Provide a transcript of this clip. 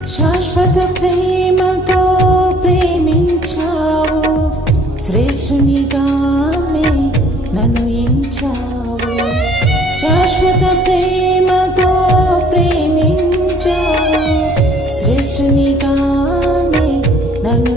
శాశ్వత ప్రేమతో ప్రేమించావు, శ్రేష్ఠునిగానే నన్ను ఎంచావు. శాశ్వత ప్రేమతో ప్రేమించావు, శ్రేష్ఠునిగానే నన్ను